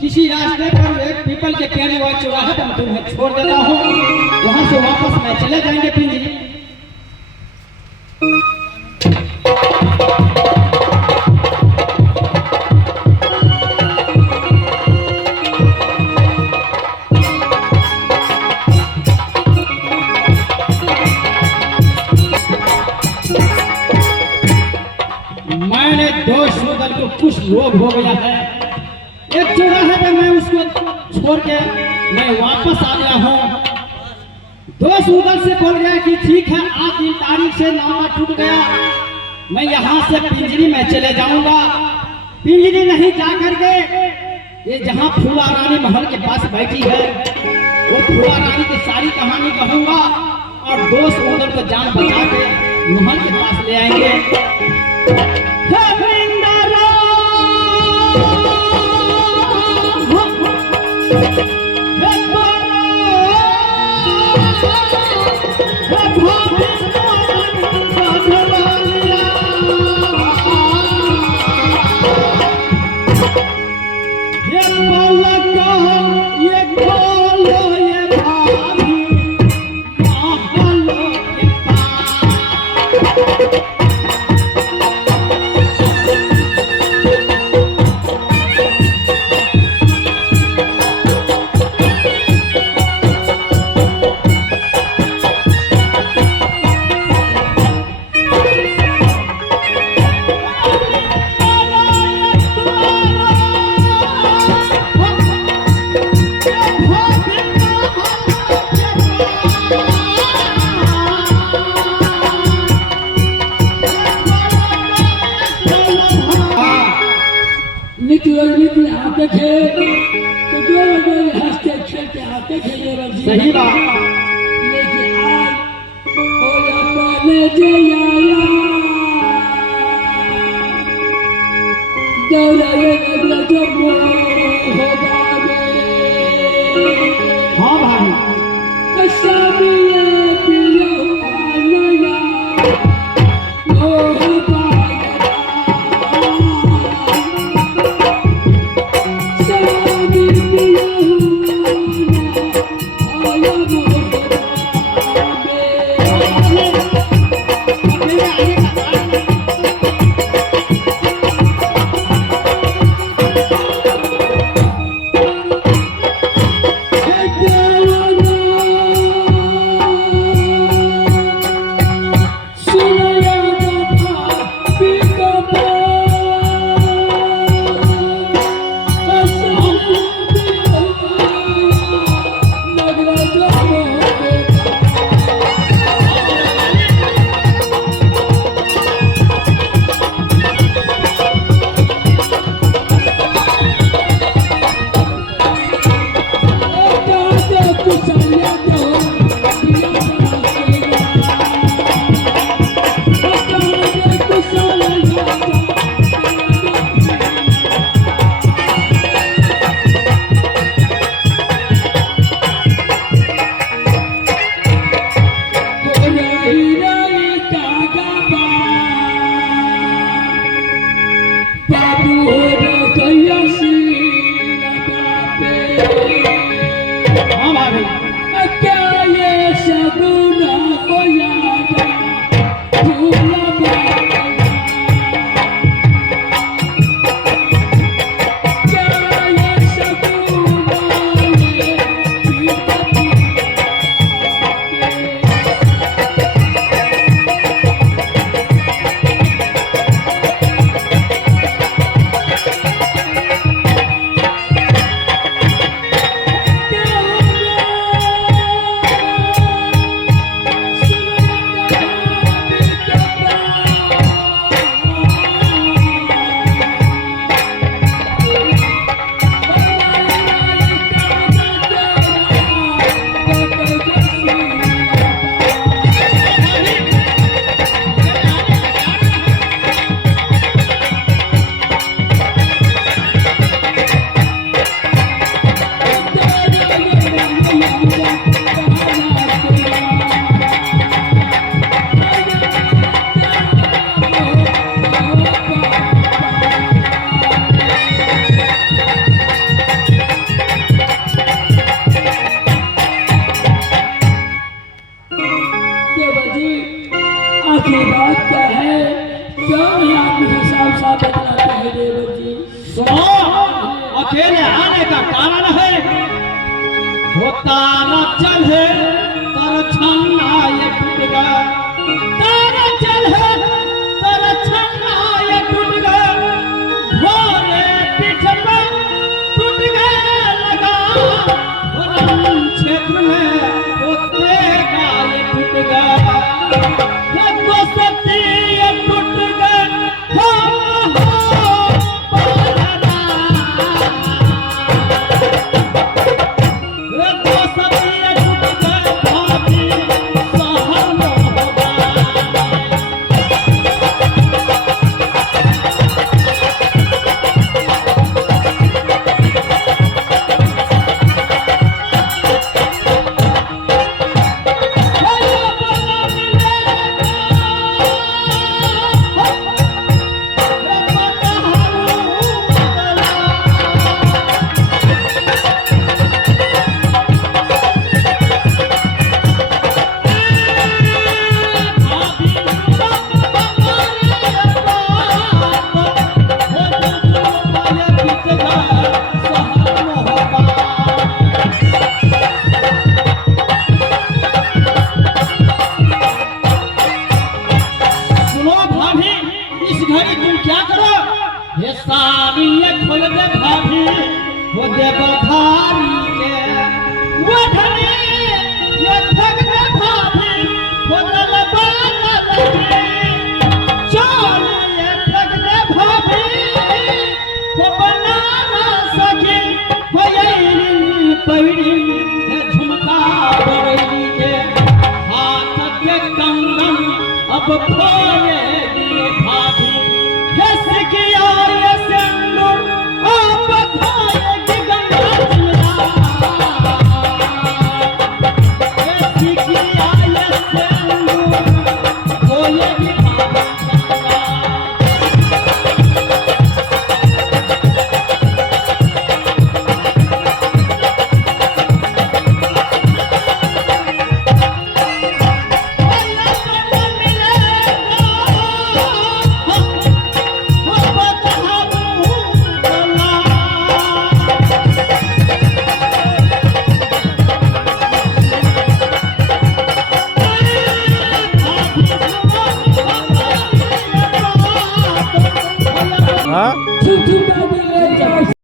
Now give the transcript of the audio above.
किसी रास्ते पर एक पीपल के पेड़ हुआ चौराहे पर तुम्हें छोड़ देता हूँ, वहां से वापस मैं चले जाएंगे पिंजरी। मैंने दोष बदल को कुछ रोग हो गया है, एक चौराहे पे मैं उसको छोड़ के मैं वापस आ गया हूँ। दोस्त उधर से बोल गया कि ठीक है आज दिन तारीख से नामा टूट गया, मैं यहाँ से पिंजरी में चले जाऊंगा। पिंजरी नहीं जा करके ये जहाँ फूला रानी महल के पास बैठी है वो फूला रानी की सारी कहानी कहूंगा और दोस्त उधर को जान बचा के महल के पास ले आएंगे। आते थे तो दो लोग हंसते खेलते आते थे सही बात। लेकिन आज हो या पाले जया दौड़ा ये नगला जब होगा हाँ भाई कशाबी ये पिलो आलया ओ Oh तारा चढ़े तारा छन्ना ये टूट गया, तारा चढ़े तारा छन्ना ये टूट गया, भोरे पीठ पर टूट गया लगा, रण क्षेत्र में होते का ये टूट गया, ये तो सती ये टूट गया, हो बालना। ये तो सती ये टूट गया, भाभी सहर मोहब्बत। सुनो भाभी, इस घड़ी तुम क्या करो? ये साड़ी ये खोल दे भाभी, वो दे बधारी के, वो धनी ये ठग दे भाभी, वो दलबाना लगे, चोर ये ठग दे भाभी, वो बनाना सके, वो यही पैड़ी ये झुमका बरैली के, हाथ के कंगन अब खोलेगी भाभी, ये सिकिया ये सिंदूर अब खोलेगी गंगा जमुना, ये सिकिया ये सिंदूर खोलेगी भाभी गंगा। हाँ छुट्टी